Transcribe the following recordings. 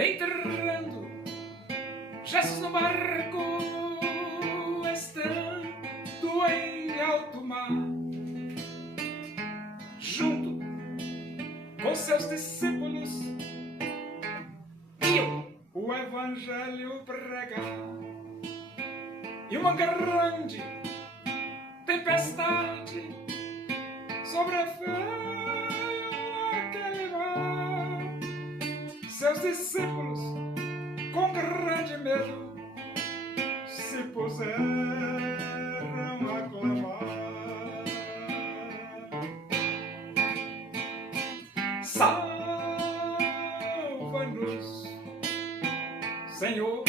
entrando Jesus no barco, estando em alto mar, junto com seus discípulos, iam o evangelho pregar. E uma grande tempestade sobreveio aquele mar. Seus discípulos, com grande medo, se puseram a clamar: salva-nos, Senhor,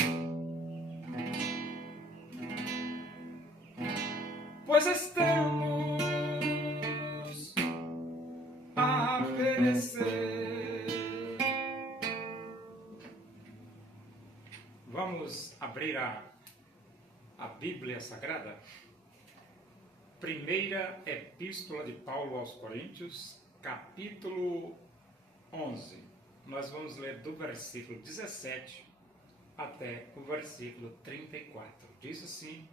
pois estamos a perecer. Vamos abrir a Bíblia Sagrada. Primeira Epístola de Paulo aos Coríntios, capítulo 11. Nós vamos ler do versículo 17 até o versículo 34. Diz assim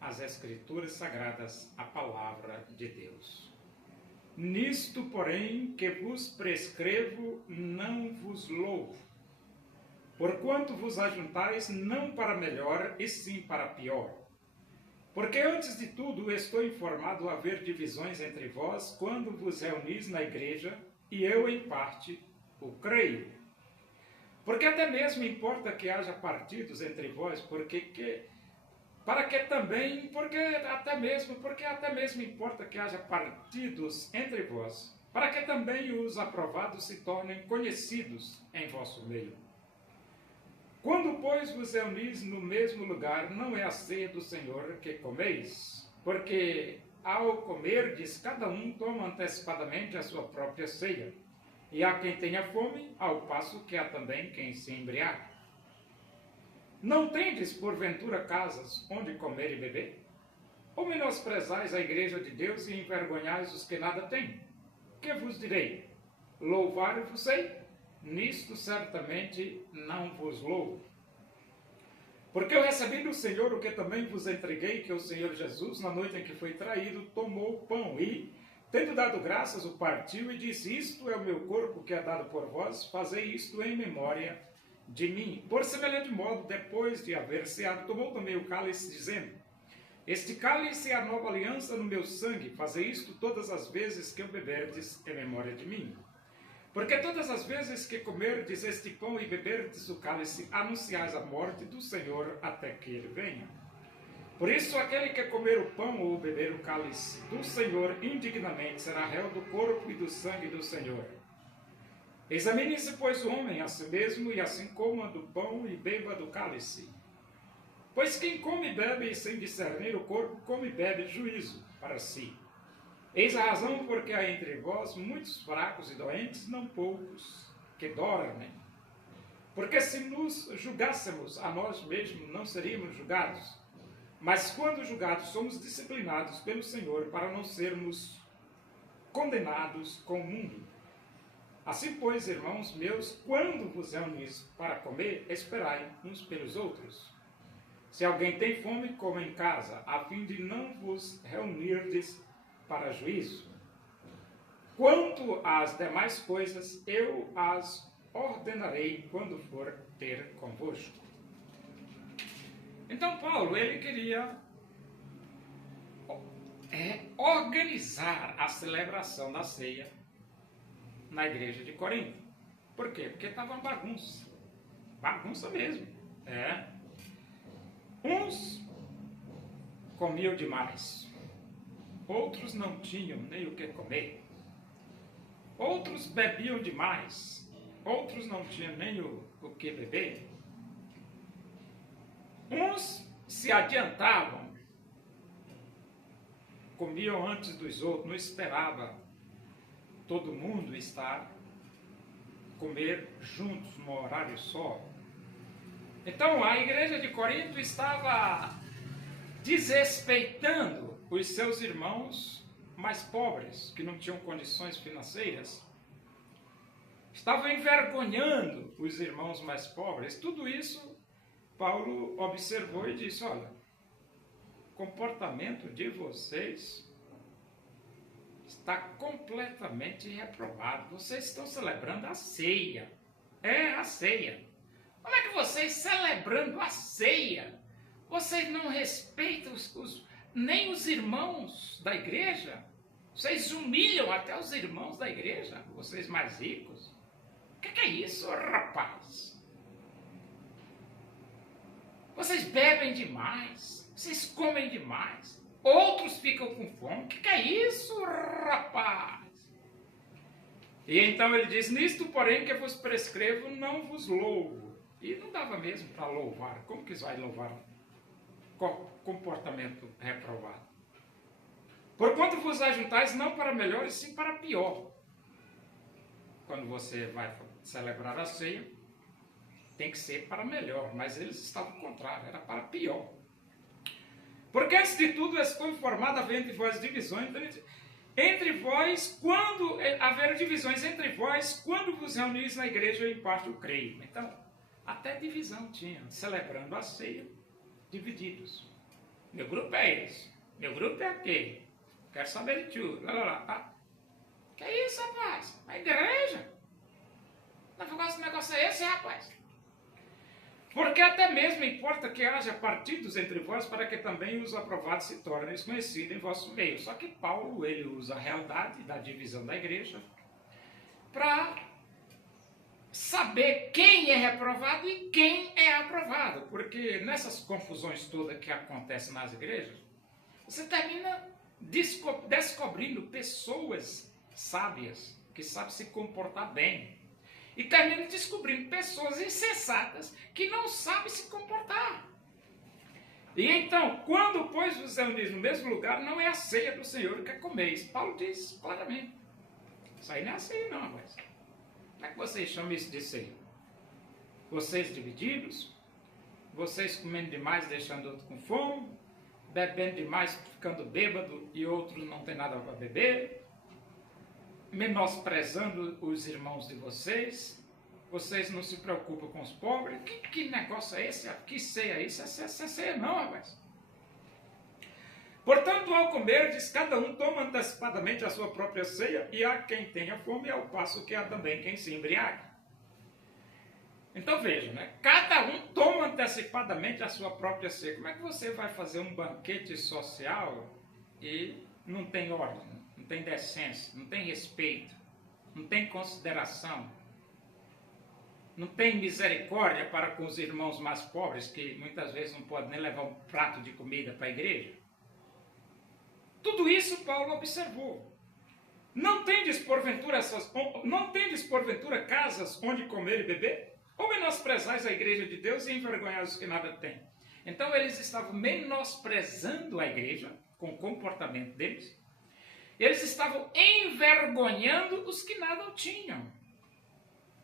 as Escrituras Sagradas, a palavra de Deus. Nisto, porém, que vos prescrevo, não vos louvo, porquanto vos ajuntais não para melhor, e sim para pior. Porque antes de tudo estou informado haver divisões entre vós, quando vos reunis na igreja, e eu em parte o creio. Porque até mesmo importa que haja partidos entre vós, porque até mesmo importa que haja partidos entre vós, para que também os aprovados se tornem conhecidos em vosso meio. Quando, pois, vos reunis no mesmo lugar, não é a ceia do Senhor que comeis, porque ao comerdes, cada um toma antecipadamente a sua própria ceia, e há quem tenha fome, ao passo que há também quem se embriague. Não tendes, porventura, casas onde comer e beber? Ou menosprezais a igreja de Deus e envergonhais os que nada têm? Que vos direi? Louvar-vos-ei? Nisto certamente não vos louvo. Porque eu recebi do Senhor o que também vos entreguei, que o Senhor Jesus, na noite em que foi traído, tomou o pão e, tendo dado graças, o partiu e disse: isto é o meu corpo que é dado por vós, fazei isto em memória de mim. Por semelhante modo, depois de haver ceado, tomou também o cálice, dizendo: este cálice é a nova aliança no meu sangue, fazei isto todas as vezes que o beberdes em memória de mim. Porque todas as vezes que comerdes este pão e beberdes o cálice, anunciais a morte do Senhor até que ele venha. Por isso, aquele que comer o pão ou beber o cálice do Senhor indignamente será réu do corpo e do sangue do Senhor. Examine-se, pois, o homem a si mesmo, e assim coma do pão e beba do cálice. Pois quem come e bebe sem discernir o corpo, come e bebe juízo para si. Eis a razão porque há entre vós muitos fracos e doentes, não poucos que dormem. Porque se nos julgássemos a nós mesmos, não seríamos julgados. Mas quando julgados, somos disciplinados pelo Senhor para não sermos condenados com o mundo. Assim, pois, irmãos meus, quando vos reunis para comer, esperai uns pelos outros. Se alguém tem fome, coma em casa, a fim de não vos reunirdes para juízo. Quanto às demais coisas, eu as ordenarei quando for ter convosco. Então Paulo, ele queria organizar a celebração da ceia na igreja de Corinto. Por quê? Porque estava uma bagunça. Bagunça mesmo. Uns comiam demais. Outros não tinham nem o que comer. Outros bebiam demais. Outros não tinham nem o que beber. Uns se adiantavam, comiam antes dos outros, não esperava todo mundo comer juntos num horário só. Então a igreja de Corinto estava desrespeitando os seus irmãos mais pobres, que não tinham condições financeiras. estavam envergonhando os irmãos mais pobres. Tudo isso Paulo observou e disse: olha, o comportamento de vocês está completamente reprovado. Vocês estão celebrando a ceia. É a ceia. Como é que vocês, celebrando a ceia, vocês não respeitam nem os irmãos da igreja? Vocês humilham até os irmãos da igreja, vocês mais ricos. O que é isso, rapaz? Vocês bebem demais, vocês comem demais, outros ficam com fome. O que é isso, rapaz? E então ele diz: nisto, porém, que vos prescrevo, não vos louvo. E não dava mesmo para louvar. Como que vai louvar comportamento reprovado? Porquanto vos ajuntais não para melhor, e sim para pior. Quando você vai celebrar a ceia, tem que ser para melhor, mas eles estavam contrário, era para pior. Porque antes de tudo, estou informado, havendo entre vós divisões, entre vós, quando haver divisões entre vós, quando vos reunis na igreja, em parte eu creio. Então, até divisão tinha, celebrando a ceia, divididos. Meu grupo é esse, meu grupo é aquele, quero saber de tudo, lá. Que é isso, rapaz? A igreja? Que negócio é esse, rapaz? Porque até mesmo importa que haja partidos entre vós, para que também os aprovados se tornem conhecidos em vosso meio. Só que Paulo, ele usa a realidade da divisão da igreja para saber quem é reprovado e quem é aprovado. Porque nessas confusões todas que acontecem nas igrejas, você termina descobrindo pessoas sábias, que sabem se comportar bem. E termina descobrindo pessoas insensatas que não sabem se comportar. E então, quando, pois, vos reunis no mesmo lugar, não é a ceia do Senhor que comeis. Paulo diz claramente: isso aí não é a ceia não, rapaz. Como é que vocês chamam isso de ceia? Vocês divididos, vocês comendo demais, deixando outro com fome, bebendo demais, ficando bêbado e outros não tem nada para beber, menosprezando os irmãos de vocês, vocês não se preocupam com os pobres. Que negócio é esse? Que ceia é isso? Essa ceia não, rapaz. Portanto, ao comerdes, cada um toma antecipadamente a sua própria ceia, e há quem tenha fome, ao passo que há também quem se embriague. Então veja, né? Cada um toma antecipadamente a sua própria ceia. Como é que você vai fazer um banquete social e não tem ordem, não tem decência, não tem respeito, não tem consideração, não tem misericórdia para com os irmãos mais pobres, que muitas vezes não podem nem levar um prato de comida para a igreja? Tudo isso Paulo observou. Não tendes porventura casas onde comer e beber? Ou menosprezais a igreja de Deus e envergonhais os que nada têm? Então eles estavam menosprezando a igreja com o comportamento deles. Eles estavam envergonhando os que nada tinham.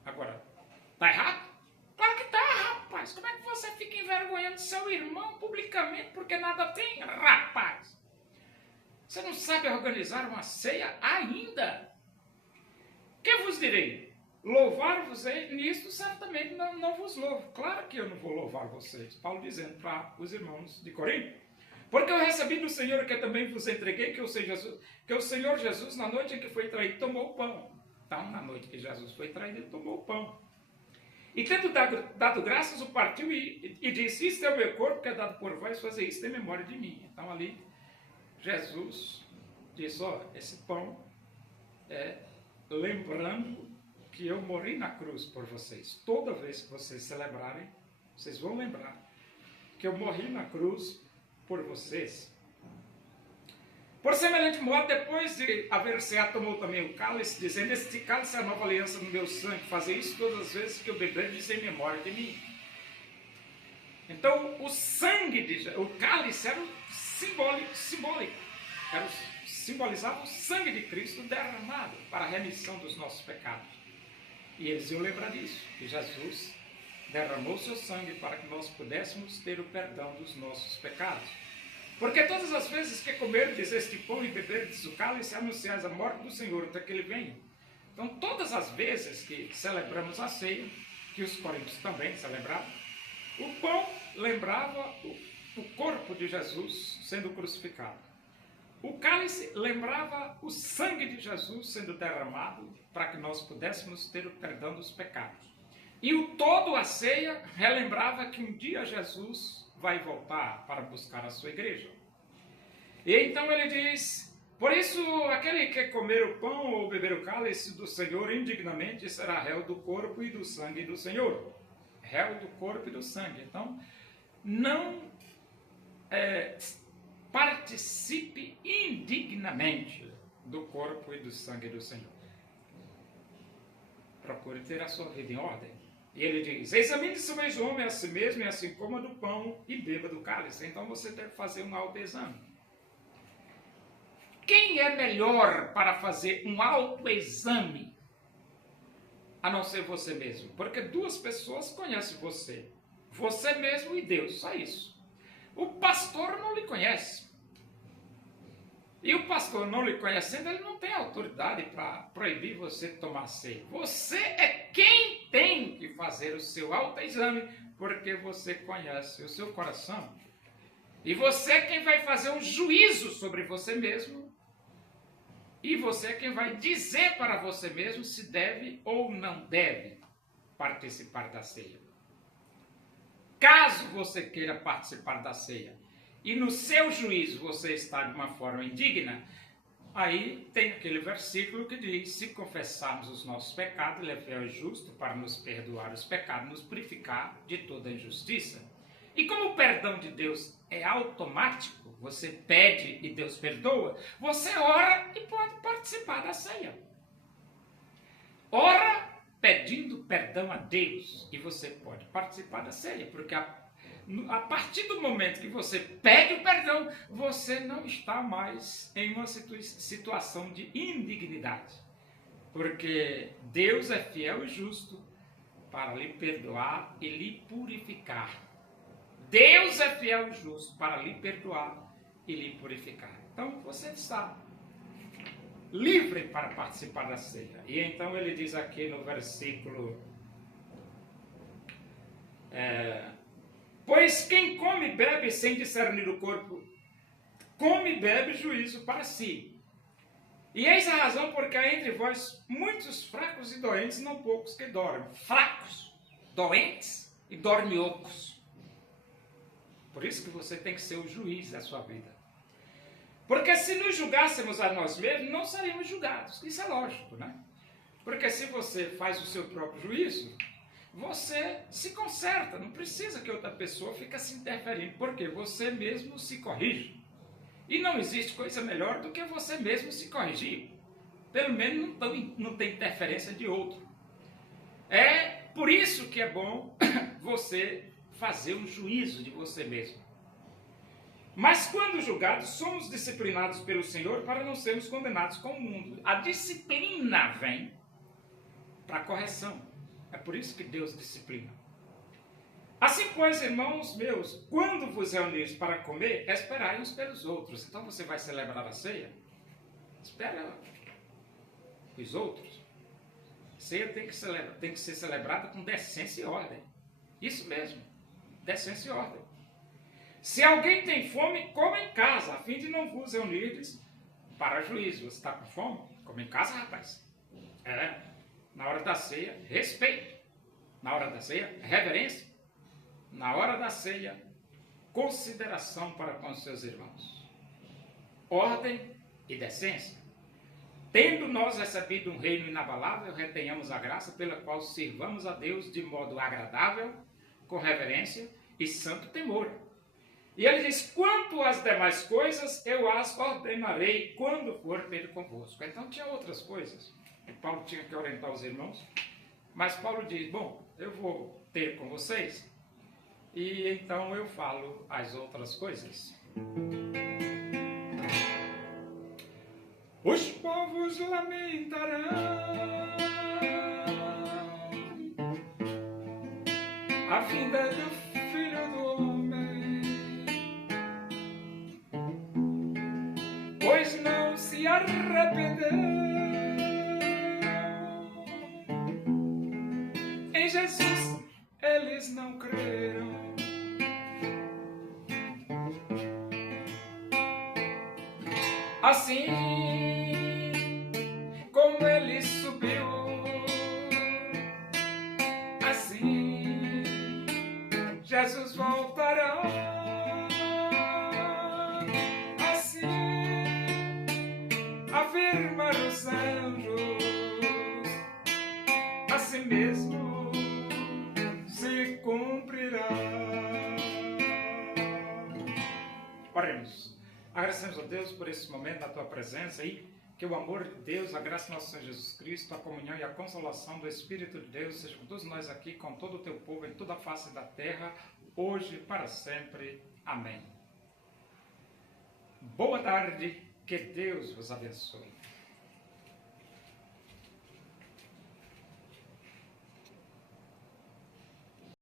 Agora, está errado? Claro que está, rapaz. Como é que você fica envergonhando seu irmão publicamente porque nada tem, rapaz? Você não sabe organizar uma ceia ainda? Que vos direi? Louvar-vos nisto certamente não vos louvo. Claro que eu não vou louvar vocês. Paulo dizendo para os irmãos de Corinto: porque eu recebi do Senhor, que eu também vos entreguei, que o Senhor Jesus, na noite em que foi traído, tomou o pão. Então, na noite que Jesus foi traído, ele tomou o pão. E tendo dado graças, o partiu e disse: isto é o meu corpo que é dado por vós, fazer isto em memória de mim. Então, ali, Jesus disse: ó, esse pão é lembrando que eu morri na cruz por vocês. Toda vez que vocês celebrarem, vocês vão lembrar que eu morri na cruz por vocês. Por semelhante modo, depois de haver ceado, tomou também o cálice, dizendo: este cálice é a nova aliança no meu sangue. Fazer isso todas as vezes que eu beber, diz em memória de mim. Então, o sangue, o cálice era simbólico. Simbolizava o sangue de Cristo derramado para a remissão dos nossos pecados. E eles iam lembrar disso, que Jesus derramou seu sangue para que nós pudéssemos ter o perdão dos nossos pecados. Porque todas as vezes que comerdes este pão e beberdes o cálice, anunciais a morte do Senhor até que ele venha. Então, todas as vezes que celebramos a ceia, que os coríntios também celebravam, o pão lembrava o corpo de Jesus sendo crucificado. O cálice lembrava o sangue de Jesus sendo derramado para que nós pudéssemos ter o perdão dos pecados. E o todo, a ceia, relembrava que um dia Jesus vai voltar para buscar a sua igreja. E então ele diz: por isso, aquele que comer o pão ou beber o cálice do Senhor indignamente será réu do corpo e do sangue do Senhor. Réu do corpo e do sangue. Então, não participe indignamente do corpo e do sangue do Senhor. Procure ter a sua vida em ordem. E ele diz: examine-se o homem a si mesmo, e assim coma do pão e beba do cálice. Então você deve fazer um autoexame. Quem é melhor para fazer um autoexame a não ser você mesmo? Porque duas pessoas conhecem você. Você mesmo e Deus, só isso. O pastor não lhe conhece. E o pastor não lhe conhecendo, ele não tem autoridade para proibir você de tomar ceia. Você é quem tem que fazer o seu autoexame, porque você conhece o seu coração. E você é quem vai fazer um juízo sobre você mesmo. E você é quem vai dizer para você mesmo se deve ou não deve participar da ceia. Caso você queira participar da ceia e no seu juízo você está de uma forma indigna, aí tem aquele versículo que diz: se confessarmos os nossos pecados, ele é fiel e justo para nos perdoar os pecados, nos purificar de toda injustiça. E como o perdão de Deus é automático, você pede e Deus perdoa, você ora e pode participar da ceia. Ora pedindo perdão a Deus e você pode participar da ceia, porque a partir do momento que você pede o perdão, você não está mais em uma situação de indignidade, porque Deus é fiel e justo para lhe perdoar e lhe purificar. Deus é fiel e justo para lhe perdoar e lhe purificar. Então você está livre para participar da ceia. E então ele diz aqui no versículo: pois quem come e bebe sem discernir o corpo, come e bebe juízo para si. E eis a razão porque há entre vós muitos fracos e doentes, não poucos que dormem. Fracos, doentes e dormiocos. Por isso que você tem que ser o juiz da sua vida. Porque se nos julgássemos a nós mesmos, não seríamos julgados. Isso é lógico, né? Porque se você faz o seu próprio juízo, você se conserta. Não precisa que outra pessoa fique se interferindo, porque você mesmo se corrige. E não existe coisa melhor do que você mesmo se corrigir. Pelo menos não tem interferência de outro. É por isso que é bom você fazer um juízo de você mesmo. Mas quando julgados, somos disciplinados pelo Senhor para não sermos condenados com o mundo. A disciplina vem para a correção. É por isso que Deus disciplina. Assim, pois, irmãos meus, quando vos reunires para comer, esperai uns pelos outros. Então você vai celebrar a ceia? Espera os outros. A ceia tem que ser celebrada com decência e ordem. Isso mesmo, decência e ordem. Se alguém tem fome, coma em casa, a fim de não vos reunirdes para juízo. Você está com fome? Come em casa, rapaz. Na hora da ceia, respeito. Na hora da ceia, reverência. Na hora da ceia, consideração para com os seus irmãos. Ordem e decência. Tendo nós recebido um reino inabalável, retenhamos a graça pela qual sirvamos a Deus de modo agradável, com reverência e santo temor. E ele diz: quanto às demais coisas, eu as ordenarei quando for ter convosco. Então tinha outras coisas. E Paulo tinha que orientar os irmãos. Mas Paulo diz: bom, eu vou ter com vocês, e então eu falo as outras coisas. Os povos lamentarão a vinda do Filho do Homem, pois não se arrependeram Jesus eles não creram. Assim como ele subiu, assim Jesus voltará. Assim afirmaram os anjos, assim mesmo se cumprirá. Oremos. Agradecemos a Deus por esse momento da tua presença e que o amor de Deus, a graça do nosso Senhor Jesus Cristo, a comunhão e a consolação do Espírito de Deus seja com todos nós aqui, com todo o teu povo em toda a face da terra, hoje e para sempre. Amém. Boa tarde, que Deus vos abençoe.